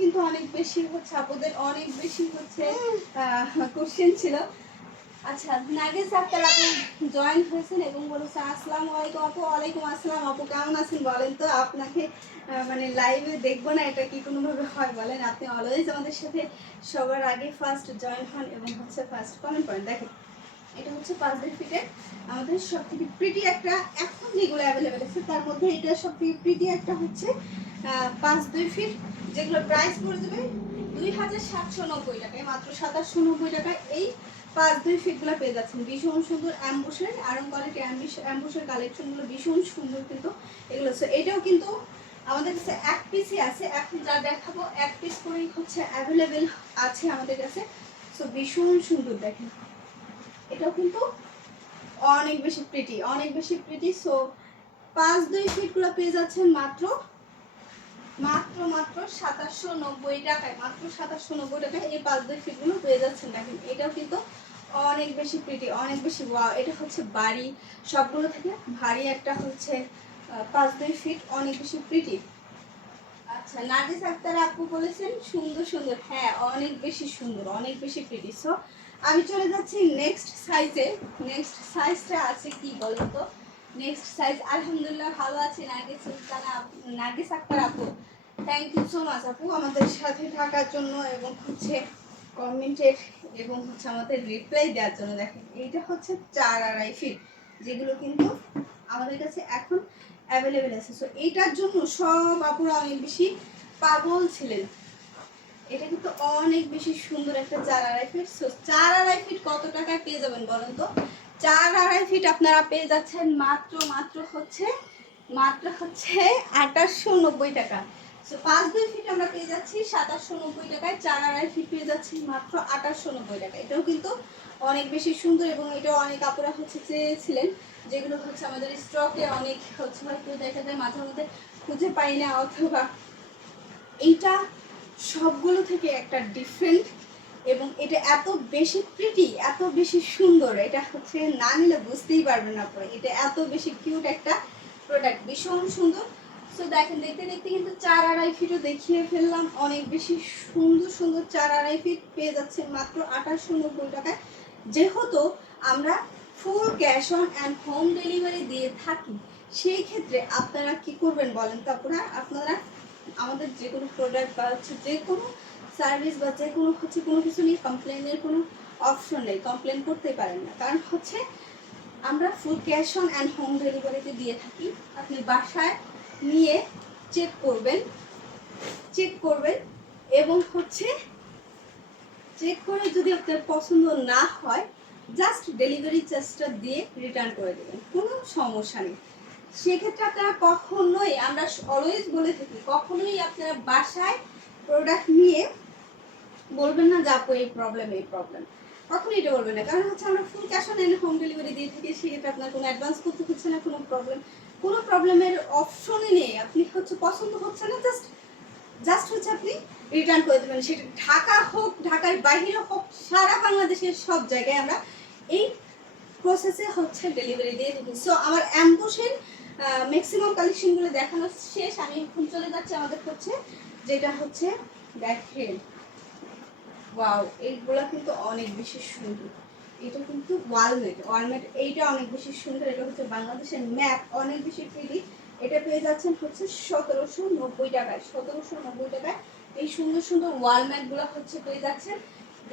কিন্তু অনেক বেশি হচ্ছে আপুদের অনেক বেশি হচ্ছে কোশ্চেন ছিল। আচ্ছা, নার্গিস আক্তার আপু জয়েন হয়েছেন এবং বলেছে আসসালামু আলাইকুম আপু। ওয়ালাইকুম আসসালাম আপু, কেমন আছেন বলেন তো? আপনাকে মানে লাইভে দেখবো না, এটা কি কোনোভাবে হয় বলেন? আপনি অলওয়েজ আমাদের সাথে সবার আগে ফার্স্ট জয়েন হন এবং হচ্ছে ফার্স্ট কমেন্ট করেন। দেখেন, এটা হচ্ছে 5 ফিটের আমাদের সব থেকে প্রিটি একটা, এখন যেগুলো অ্যাভেলেবেল আছে তার মধ্যে এটা সব থেকে প্রিটি একটা হচ্ছে 5-2 ফিট, যেগুলো প্রাইস পড়ে যাবে 2790 টাকায়, মাত্র 2790 টাকায় এই 5-2 ফিটগুলো পেয়ে যাচ্ছেন। ভীষণ সুন্দর অ্যাম্বুসের আয়রন কোয়ালিটি অ্যাম্বুসের কালেকশনগুলো ভীষণ সুন্দর কিন্তু এগুলো। সো এটাও কিন্তু আমাদের কাছে এক পিসই আছে, এখন যা দেখাবো এক পিস করেই হচ্ছে অ্যাভেলেবেল আছে আমাদের কাছে। সো ভীষণ সুন্দর, দেখেন এটাও কিন্তু অনেক বেশি প্রিটি, অনেক বেশি প্রিটি। সো 5-2 ফিটগুলো পেয়ে যাচ্ছেন মাত্র মাত্র মাত্র 2790 টাকায়, মাত্র 2790 টাকায় এই 5-2 ফিটগুলো পেয়ে যাচ্ছেন। দেখেন এটাও কিন্তু অনেক বেশি প্রিটি, অনেক বেশি ওয়াও। এটা হচ্ছে বাড়ি সবগুলো থেকে ভারী একটা হচ্ছে 5-2 ফিট, অনেক বেশি প্রিটি। আচ্ছা, নার্গিস আক্তার আপু বলেছেন সুন্দর সুন্দর, হ্যাঁ অনেক বেশি সুন্দর, অনেক বেশি প্রিটি। সো আমি চলে যাচ্ছি নেক্সট সাইজে। নেক্সট সাইজটা আছে কি বলতো তো? নেক্সট সাইজ আলহামদুলিল্লাহ ভালো আছি নার্গিস আক্তার আপু, থ্যাংক ইউ সো মাচ আপু আমাদের সাথে থাকার জন্য এবং হচ্ছে কমেন্টের এবং হচ্ছে আমাদের রিপ্লাই দেওয়ার জন্য। দেখেন এইটা হচ্ছে 4-2.5 ফিট, যেগুলো কিন্তু আমাদের কাছে এখন অ্যাভেলেবেল আছে। সো এইটার জন্য সব আপুরা অনেক বেশি পাগল ছিলেন। এটা কিন্তু অনেক বেশি সুন্দর একটা 4-2.5 ফিট। সো 4-2.5 ফিট কত টাকায় পেয়ে যাবেন বলেন তো? 4-2.5 ফিট আপনারা পেয়ে যাচ্ছেন মাত্র মাত্র হচ্ছে 2890 টাকা। সো 5-2 ফিট আমরা পেয়ে যাচ্ছি 2790 টাকায়, 4-2.5 ফিট পেয়ে যাচ্ছি মাত্র 2890 টাকা। এটাও কিন্তু অনেক বেশি সুন্দর এবং এটাও অনেক আপুরা হচ্ছে চেয়েছিলেন, যেগুলো হচ্ছে আমাদের স্টকে অনেক হচ্ছে হয়তো দেখা যায় মাঝে মধ্যে খুঁজে পাই না, অথবা এইটা সবগুলো থেকে একটা ডিফারেন্ট এবং এটা এত বেশি প্রিটি, এত বেশি সুন্দর, এটা হচ্ছে না নিলে বুঝতেই পারবেন না পরে। এটা এত বেশি কিউট একটা প্রোডাক্ট, ভীষণ সুন্দর। সো দেখেন দেখতে দেখতে কিন্তু 4-2.5 ফিটও দেখিয়ে ফেললাম। অনেক বেশি সুন্দর সুন্দর 4-2.5 ফিট পেয়ে যাচ্ছে মাত্র 2890 টাকায়। যেহেতু আমরা full cash on and home delivery দিয়ে থাকি, সেই ক্ষেত্রে আপনারা কি করবেন বলেন তো? আপনারা আমাদের যে কোনো প্রোডাক্ট বা হচ্ছে যে কোনো সার্ভিস বা যে কোনো হচ্ছে কোনো কিছু নিয়ে কমপ্লেনের কোনো অপশন নেই, কমপ্লেন করতে পারেন না। কারণ হচ্ছে আমরা full cash on and home ডেলিভারিতে দিয়ে থাকি। আপনি বাসায় নিয়ে চেক করবেন এবং হচ্ছে চেক করে যদি আপনার পছন্দ না হয়, জাস্ট ডেলিভারি চার্জটা দিয়ে রিটার্ন করে দেবেন, কোনো সমস্যা নেই। সেক্ষেত্রে আপনারা কখনোই, আমরা অলওয়েজ বলে থাকি, কখনোই আপনারা বাসায় প্রোডাক্ট নিয়ে বলবেন না যে আপু এই প্রবলেম কখনোই এটা বলবেন না। কারণ হচ্ছে আমরা full cash on and home delivery দিয়ে থাকি, সেক্ষেত্রে আপনার কোনো অ্যাডভান্স করতে হচ্ছে না, কোনো প্রবলেমের অপশনই নেই। আপনি হচ্ছে পছন্দ হচ্ছে না, জাস্ট হচ্ছে আপনি রিটার্ন করে দেবেন। সেটা ঢাকা হোক, ঢাকার বাইরে হোক, সারা বাংলাদেশের সব জায়গায় আমরা এই প্রসেসে হচ্ছে ডেলিভারি দিয়ে থাকি। সো আমার অ্যাম্বুসের ম্যাক্সিমাম কালেকশনগুলো দেখানো শেষ। আমি এখন চলে যাচ্ছি আমাদের হচ্ছে যেটা হচ্ছে দেখেন, ওয়াও এইগুলো কিন্তু অনেক বেশি সুন্দর। এটা কিন্তু ওয়ালমেট এইটা অনেক বেশি সুন্দর। এটা হচ্ছে বাংলাদেশের ম্যাপ, অনেক বেশি প্রিটি। এটা পেয়ে যাচ্ছেন হচ্ছে 1790 টাকায়, 1790 টাকায় এই সুন্দর সুন্দর ওয়ালম্যাটগুলো হচ্ছে পেয়ে যাচ্ছেন।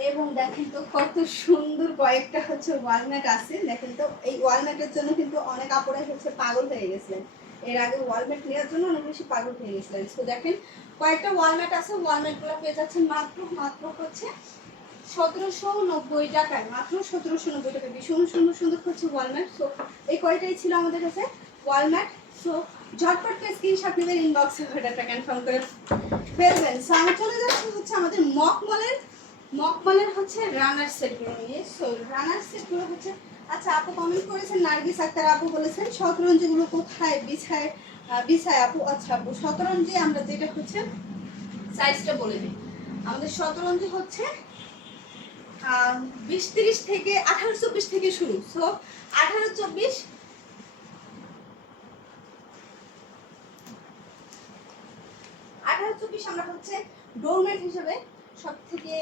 এবং দেখেন তো কত সুন্দর কয়েকটা হচ্ছে ওয়ালম্যাট আছে। দেখেন তো এই ওয়ালম্যাটের জন্য কিন্তু অনেক আপুরাই হচ্ছে পাগল হয়ে গেছিলেন, এর আগে ওয়ালম্যাট নেওয়ার জন্য অনেক বেশি পাগল হয়ে গেছিলেন। তো দেখেন কয়েকটা ওয়ালম্যাট আছে, ওয়ালম্যাটগুলো পেয়ে যাচ্ছেন মাত্র মাত্র হচ্ছে 1790 টাকায়, মাত্র 1790 টাকায়। ভীষণ সুন্দর সুন্দর হচ্ছে ওয়ালম্যাট। সো এই কয়টাই ছিল আমাদের কাছে ওয়ালম্যাট। সো ঝটপট করে স্ক্রিনশট নেবেন, ইনবক্সে অর্ডারটা কনফার্ম করে ফেলবেন। সো আমি চলে যাচ্ছি হচ্ছে আমাদের মকমলের হচ্ছে রানার সেটগুলো নিয়ে। সো রানার সেটগুলো হচ্ছে, আচ্ছা আপু কমেন্ট করেছেন নার্গিস আক্তার আপু বলেছেন শতরঞ্জিগুলো কোথায় বিছায় আপু? আচ্ছা আপু, শতরঞ্জি আমরা যেটা হচ্ছে সাইজটা বলে দিই। আমাদের শতরঞ্জি হচ্ছে 20-30 থেকে 18-24 থেকে শুরু। সো 18-24, 18-24 পিস আমরা হচ্ছে ডোরম্যাট হিসেবে সব থেকে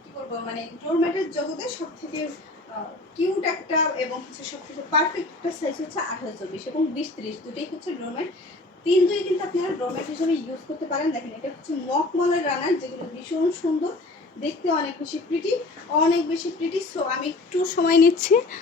কি বলবো মানে ডোরম্যাটের জগতে সব থেকে কিউট একটা এবং হচ্ছে সব থেকে পারফেক্ট একটা সাইজ হচ্ছে 28-24 এবং 20-30 দুটোই হচ্ছে ডোরম্যাট। 3 কিন্তু আপনারা ডোরম্যাট হিসেবে ইউজ করতে পারেন। দেখেন এটা হচ্ছে মখমলের রানার, যেগুলো ভীষণ সুন্দর দেখতে, অনেক বেশি প্রিটি, অনেক বেশি প্রিটি। সো আমি একটু সময় নিচ্ছি